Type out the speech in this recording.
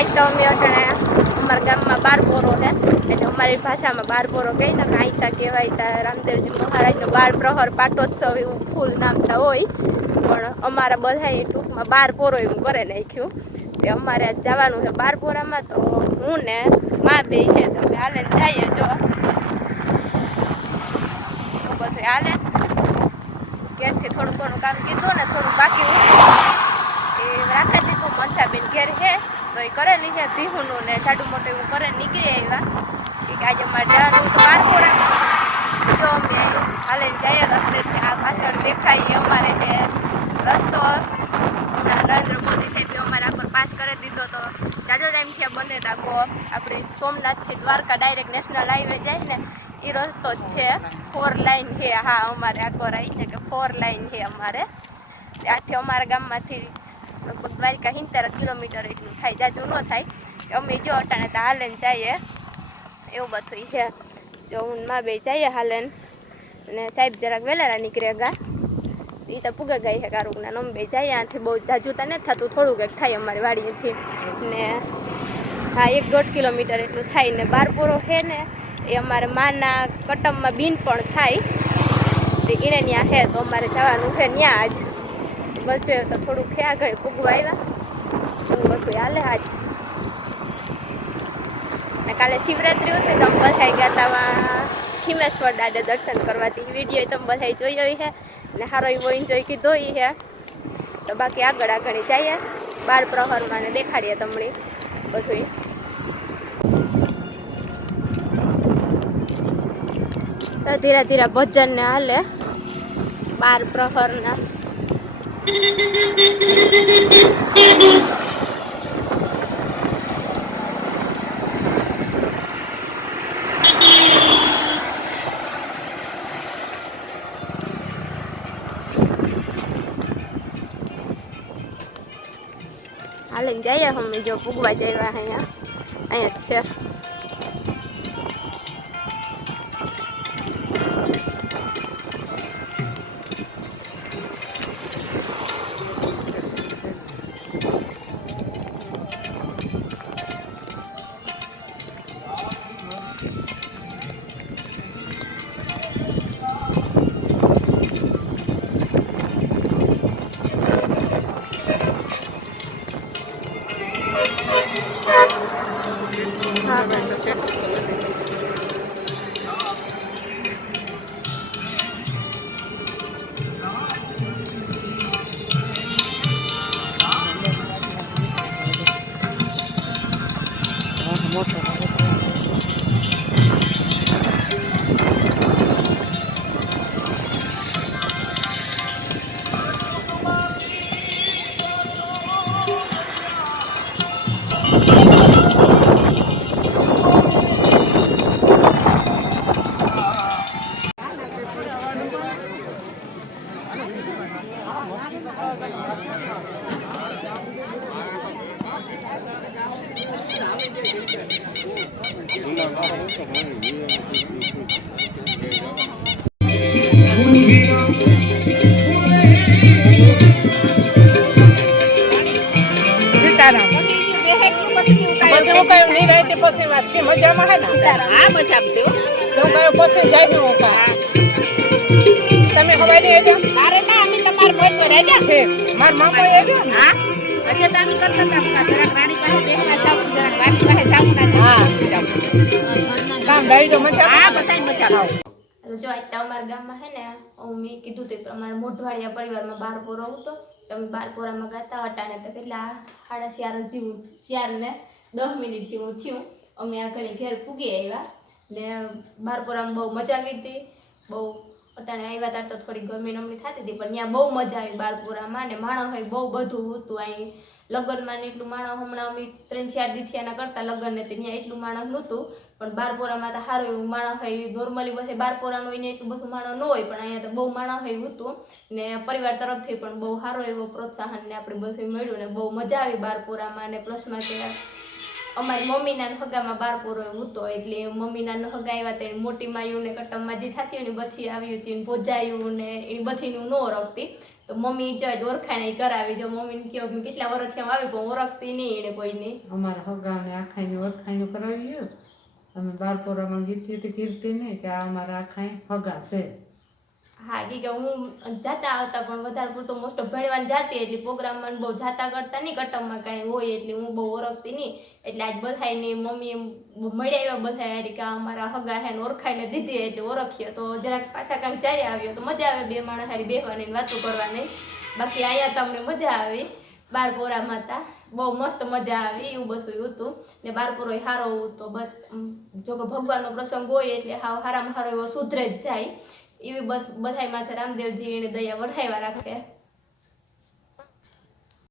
આજ તો અમે અટાણે અમારા ગામમાં બારપોરો છે. એટલે અમારી ભાષામાં બારપોરો કહે ને કાંઈતા કહેવાય તા રામદેવજી મહારાજનો બાર પ્રહર પાટોત્સવ એવું ફૂલ નામતા હોય. પણ અમારા બધાએ ટૂંકમાં બારપોરો એવું કરે નાખ્યું. કે અમારે આજ જવાનું છે બારપોરામાં તો હું ને મા બે છે. તમે હાલે જઈએ જો. બધું હાલે. ઘેરથી થોડું ઘણું કામ કીધું ને થોડું બાકી એ રાખી દીધું મનસાબેન ઘેર છે તો એ કરેલી છે ભીહુનું ને જાડું મોટું એવું કરે નીકળી આવ્યા. કે આજે અમારે જવાનું તો બારપોરા તો અમે હાલે જઈએ રસ્તેથી. આ પાછળ દેખાય અમારે કે રસ્તો. નરેન્દ્ર મોદી સાહેબે અમારા પર પાસ કરી દીધો તો જાજો ટાઈમ થયા બને તાકો આપણી સોમનાથથી દ્વારકા ડાયરેક્ટ નેશનલ હાઈવે જાય ને એ રસ્તો જ છે. ફોર લાઈન છે. હા, અમારે આખો રહી છે કે ફોર લાઈન છે અમારે. ત્યાંથી અમારા ગામમાંથી લગભગ દ્વારિકા સિત્તેર કિલોમીટર એટલું થાય, જાજુ ન થાય. અમે જો અટાણે તો હાલેન જઈએ. એવું બધું છે. જો હું માં બે જઈએ હાલેન. ને સાહેબ જરાક વહેલા નીકળ્યા ગા. એ તો પૂગા ગઈ છે કારુકના નમ બે જઈએ આથી બહુ જાજુ તો નથી થતું, થોડું કંઈક થાય અમારી વાડીથી ને હા, એક દોઢ કિલોમીટર એટલું થાય ને બારપોરો છે ને, એ અમારે માના કટમમાં બીન પણ થાય. એને ત્યાં છે, તો અમારે જવાનું છે ત્યાં જ. બસ તો થોડું છે આગળ પૂગવા આવ્યા. એવું બધું હાલે આજ. ને કાલે શિવરાત્રી હતી તો અમે ગયા હતા ખીમેશ્વર દાદા દર્શન કરવાથી વીડિયો તમે બધા જોયો છે ને સારો એવો એન્જોય કીધો એ છે તો બાકી આગળ આગળ જઈએ. બાર પ્રહરમાં ને દેખાડીએ તમને બધું તો ધીરે ધીરે ભજન ને હાલે. બાર પ્રહરના. હાલે જઈએ અમે જો પૂગવા જઈએ અહીંયા અહીંયા જ છે હા પછી હું કયું નહીં પછી વાત કે મજામાં હે ને? હા મજા આવશે હો. હું કયું પછી જાય હું કા તમે હવાઈ નહીં આવ્યા તારે ના અમે તમારા મોટ પર આવ્યા છે મારા મામો આવ્યો હા. પછી તો અમે કરતા હતા જરાક રાણી પાસે બેસવા જાવું જરાક વાની પાસે જાવું ના જાવું કામ ડાયરો મજા હા બધાય મજા આવે. જો આજ અમારા ગામમાં હે ને મેં કીધું તે પ્રમાણે મોઢવાડિયા પરિવારમાં બારપોરો હતો તમે બાર બારપોરામાં ગાતા હતા તો કેટલા સાડા ચાર જેવું શિયાળ ને દસ મિનિટ જેવું થયું. અમે આ ઘણી ઘેર પૂગી આવ્યા ને બારપોરામાં બહુ મજા આવી હતી બહુ અટાણે આવ્યા ત્યારે તો થોડી ગરમી નમણી થતી હતી, પણ ત્યાં બહુ મજા આવી બારપુરામાં ને માણસ હોય બહુ બધું હતું. અહીં લગ્નમાં એટલું માણસ હમણાં અમે ત્રણ ચાર દિથિયાના થયા એના કરતાં લગ્ન ને ત્યાં એટલું માણસ નહોતું, પણ બારપોરામાં તો સારું એવું માણસ હોય નોર્મલી પછી બારપોરાનું હોય ને એટલું બધું માણસ ન હોય, પણ અહીંયા તો બહુ માણસ હોય હતું. ને પરિવાર તરફથી પણ બહુ સારો એવો પ્રોત્સાહન ને આપણે બધું મળ્યું ને બહુ મજા આવી બારપોરામાં ને પ્લસમાં કે અમારી મમ્મીના હગામાં બારપોરો હતો, એટલે મમ્મીના હગા આવ્યા તે મોટી માયું ને કટમમાં જે થતી હોય ને બધી આવી હતી ને ભોજાયું ને એની બધીનું ન ઓળખતી. તો મમ્મી જો ઓળખાણ કરાવી. જો મમ્મીને કહો કેટલા વર્ષથી આમ આવી, પણ ઓળખતી નહીં એને કોઈને. અમારા હગાને આખાઈને વરખાઈને કરાવી અમે બારપોરામાં ગીતી હતી કીર્તિ ને કે આ અમારા આખાઈ હગા છે. હા કે હું જાતા આવતા પણ વધારે પૂરતો મોસ્ટ ઓફ ભણવાને જાતી એટલે પ્રોગ્રામમાં બહુ જાતા કરતા નહીં કટમમાં કાંઈ હોય એટલે હું બહુ ઓળખતી નહીં એટલે આજ બધાયને મમ્મી મળ્યા આવ્યા બધા હારી કે અમારા હગા હે ને ઓળખાઈને દીધી એટલે ઓળખીએ. તો જરાક પાછા કાંઈક ચારે આવ્યો તો મજા આવે બે માણસ હારી બેહવાની વાતો કરવાની. બાકી અહીંયા તમને મજા આવી. બાર પોરામાં હતા બહુ મસ્ત મજા આવી એવું બધું હતું. ને બારપુરો સારો તો બસ જો કે ભગવાનનો પ્રસંગ હોય એટલે હાવ હારામાં હારો એવો સુધરે જ જાય. એવી બસ બધાય માથે રામદેવજી એને દયા વઢાવ્યા રાખે.